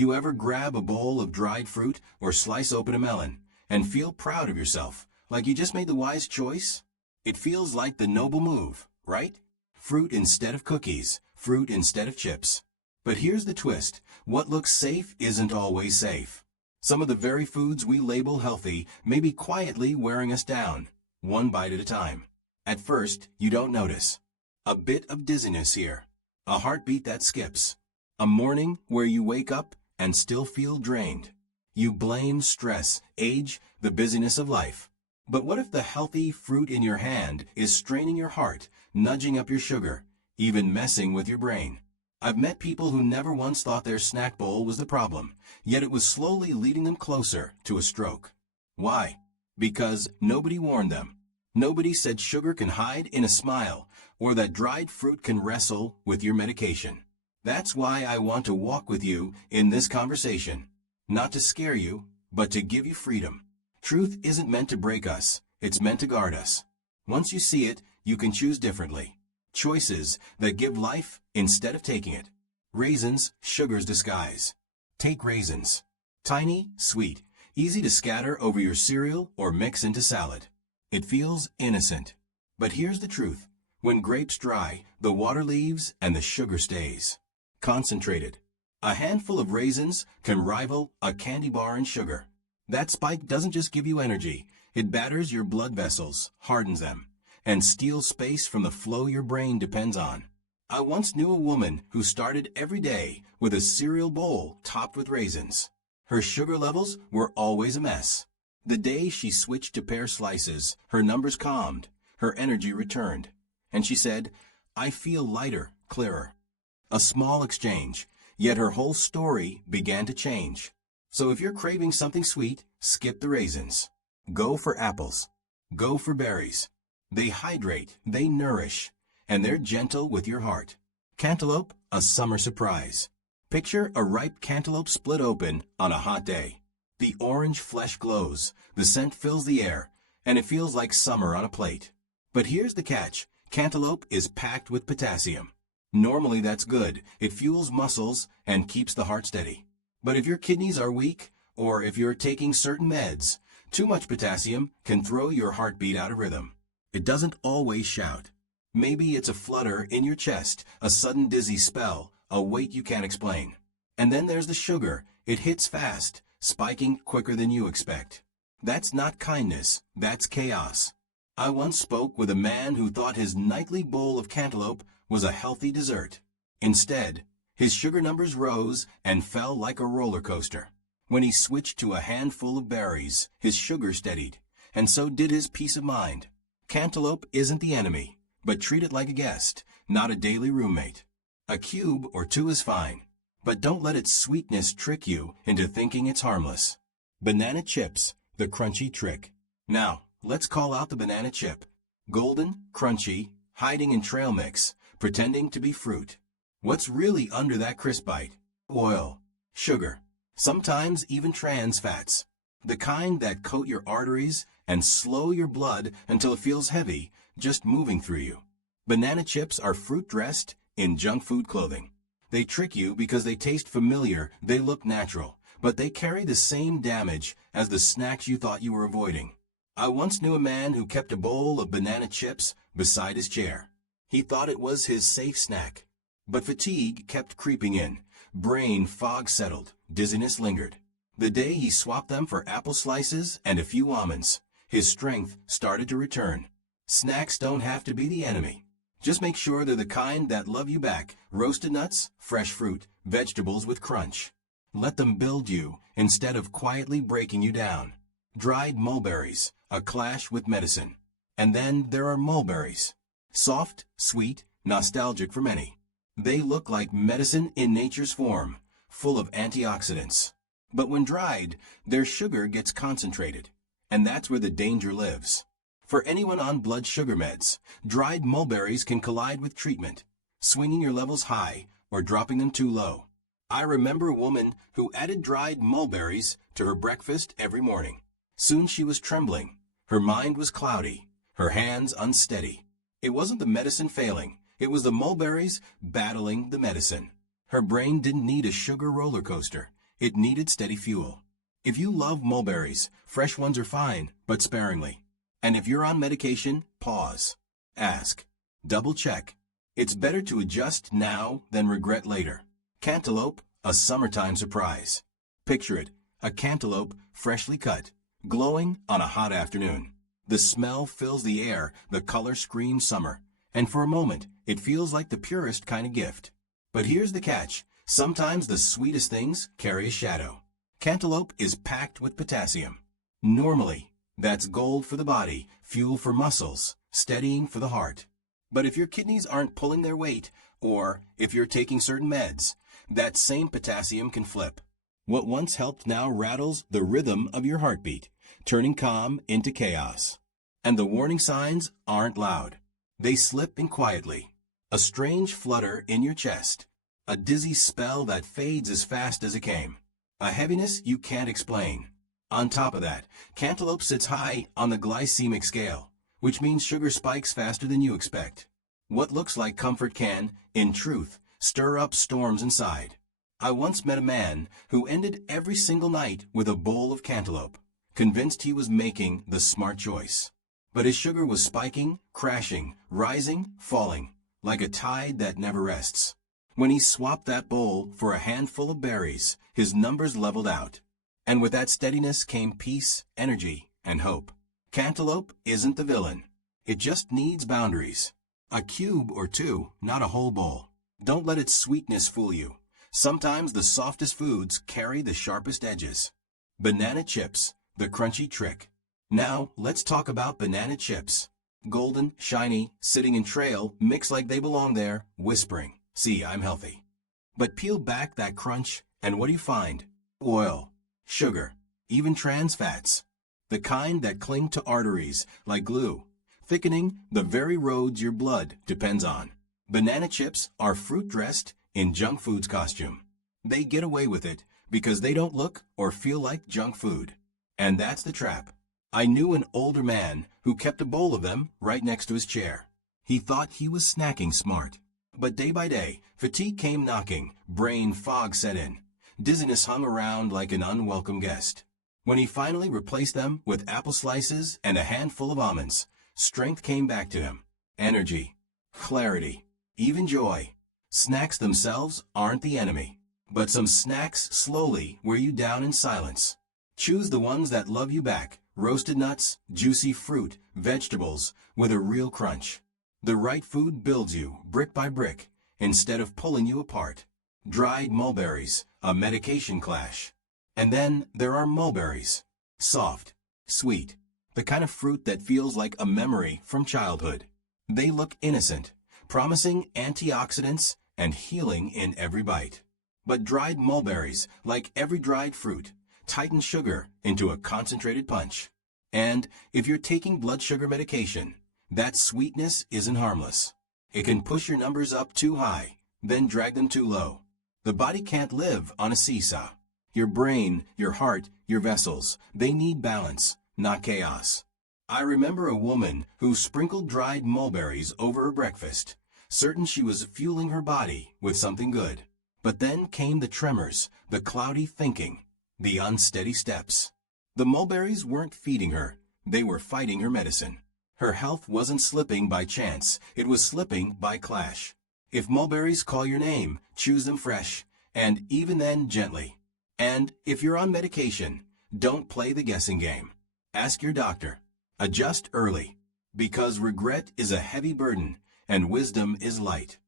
You ever grab a bowl of dried fruit or slice open a melon and feel proud of yourself, like you just made the wise choice? It feels like the noble move, right? Fruit instead of cookies, fruit instead of chips. But here's the twist. What looks safe isn't always safe. Some of the very foods we label healthy may be quietly wearing us down, one bite at a time. At first, you don't notice. A bit of dizziness here, a heartbeat that skips, a morning where you wake up and still feel drained. You blame stress, age, the busyness of life. But what if the healthy fruit in your hand is straining your heart, nudging up your sugar, even messing with your brain? I've met people who never once thought their snack bowl was the problem, yet it was slowly leading them closer to a stroke. Why? Because nobody warned them. Nobody said sugar can hide in a smile, or that dried fruit can wrestle with your medication. That's why I want to walk with you in this conversation. Not to scare you, but to give you freedom. Truth isn't meant to break us, it's meant to guard us. Once you see it, you can choose differently. Choices that give life instead of taking it. Raisins, sugar's disguise. Take raisins. Tiny, sweet, easy to scatter over your cereal or mix into salad. It feels innocent. But here's the truth. When grapes dry, the water leaves and the sugar stays. Concentrated. A handful of raisins can rival a candy bar in sugar. That spike doesn't just give you energy, it batters your blood vessels, hardens them, and steals space from the flow your brain depends on. I once knew a woman who started every day with a cereal bowl topped with raisins. Her sugar levels were always a mess. The day she switched to pear slices, her numbers calmed, her energy returned, and she said, "I feel lighter, clearer." A small exchange, yet her whole story began to change. So if you're craving something sweet, skip the raisins. Go for apples. Go for berries. They hydrate, they nourish, and they're gentle with your heart. Cantaloupe, a summer surprise. Picture a ripe cantaloupe split open on a hot day. The orange flesh glows, the scent fills the air, and it feels like summer on a plate. But here's the catch. Cantaloupe is packed with potassium. Normally that's good. It fuels muscles and keeps the heart steady. But if your kidneys are weak, or if you're taking certain meds, too much potassium can throw your heartbeat out of rhythm. It doesn't always shout. Maybe it's a flutter in your chest, a sudden dizzy spell, a weight you can't explain. And then there's the sugar. It hits fast, spiking quicker than you expect. That's not kindness, that's chaos. I once spoke with a man who thought his nightly bowl of cantaloupe was a healthy dessert. Instead, his sugar numbers rose and fell like a roller coaster. When he switched to a handful of berries, his sugar steadied, and so did his peace of mind. Cantaloupe isn't the enemy, but treat it like a guest, not a daily roommate. A cube or two is fine, but don't let its sweetness trick you into thinking it's harmless. Banana chips, the crunchy trick. Now, let's call out the banana chip. Golden, crunchy, hiding in trail mix, pretending to be fruit. What's really under that crisp bite? Oil, sugar, sometimes even trans fats. The kind that coat your arteries and slow your blood until it feels heavy, just moving through you. Banana chips are fruit dressed in junk food clothing. They trick you because they taste familiar, they look natural, but they carry the same damage as the snacks you thought you were avoiding. I once knew a man who kept a bowl of banana chips beside his chair. He thought it was his safe snack. But fatigue kept creeping in. Brain fog settled. Dizziness lingered. The day he swapped them for apple slices and a few almonds, his strength started to return. Snacks don't have to be the enemy. Just make sure they're the kind that love you back. Roasted nuts, fresh fruit, vegetables with crunch. Let them build you instead of quietly breaking you down. Dried mulberries, a clash with medicine. And then there are mulberries. Soft, sweet, nostalgic for many. They look like medicine in nature's form, full of antioxidants. But when dried, their sugar gets concentrated, and that's where the danger lives. For anyone on blood sugar meds, dried mulberries can collide with treatment, swinging your levels high or dropping them too low. I remember a woman who added dried mulberries to her breakfast every morning. Soon she was trembling. Her mind was cloudy, her hands unsteady. It wasn't the medicine failing. It was the mulberries battling the medicine. Her brain didn't need a sugar roller coaster. It needed steady fuel. If you love mulberries, fresh ones are fine, but sparingly. And if you're on medication, pause. Ask. Double check. It's better to adjust now than regret later. Cantaloupe, a summertime surprise. Picture it, a cantaloupe freshly cut, glowing on a hot afternoon. The smell fills the air, the color screams summer, and for a moment, it feels like the purest kind of gift. But here's the catch. Sometimes the sweetest things carry a shadow. Cantaloupe is packed with potassium. Normally, that's gold for the body, fuel for muscles, steadying for the heart. But if your kidneys aren't pulling their weight, or if you're taking certain meds, that same potassium can flip. What once helped now rattles the rhythm of your heartbeat, turning calm into chaos. And the warning signs aren't loud. They slip in quietly. A strange flutter in your chest. A dizzy spell that fades as fast as it came. A heaviness you can't explain. On top of that, cantaloupe sits high on the glycemic scale, which means sugar spikes faster than you expect. What looks like comfort can, in truth, stir up storms inside. I once met a man who ended every single night with a bowl of cantaloupe, convinced he was making the smart choice. But his sugar was spiking, crashing, rising, falling, like a tide that never rests. When he swapped that bowl for a handful of berries, his numbers leveled out. And with that steadiness came peace, energy, and hope. Cantaloupe isn't the villain. It just needs boundaries. A cube or two, not a whole bowl. Don't let its sweetness fool you. Sometimes the softest foods carry the sharpest edges. Banana chips, the crunchy trick. Now, let's talk about banana chips. Golden, shiny, sitting in trail, mix like they belong there, whispering, "See, I'm healthy." But peel back that crunch, and what do you find? Oil, sugar, even trans fats. The kind that cling to arteries like glue, thickening the very roads your blood depends on. Banana chips are fruit dressed in junk food's costume. They get away with it because they don't look or feel like junk food. And that's the trap. I knew an older man who kept a bowl of them right next to his chair. He thought he was snacking smart. But day by day, fatigue came knocking, brain fog set in. Dizziness hung around like an unwelcome guest. When he finally replaced them with apple slices and a handful of almonds, strength came back to him. Energy, clarity, even joy. Snacks themselves aren't the enemy, but some snacks slowly wear you down in silence. Choose the ones that love you back. Roasted nuts, juicy fruit, vegetables with a real crunch. The right food builds you brick by brick instead of pulling you apart. Dried mulberries, a medication clash. And then there are mulberries. Soft, sweet, the kind of fruit that feels like a memory from childhood. They look innocent, promising antioxidants and healing in every bite. But dried mulberries, like every dried fruit, tighten sugar into a concentrated punch. And if you're taking blood sugar medication, that sweetness isn't harmless. It can push your numbers up too high, then drag them too low. The body can't live on a seesaw. Your brain, your heart, your vessels, they need balance, not chaos. I remember a woman who sprinkled dried mulberries over her breakfast, certain she was fueling her body with something good. But then came the tremors, the cloudy thinking, the unsteady steps. The mulberries weren't feeding her, they were fighting her medicine. Her health wasn't slipping by chance, it was slipping by clash. If mulberries call your name, choose them fresh, and even then gently. And if you're on medication, don't play the guessing game. Ask your doctor. Adjust early, because regret is a heavy burden, and wisdom is light.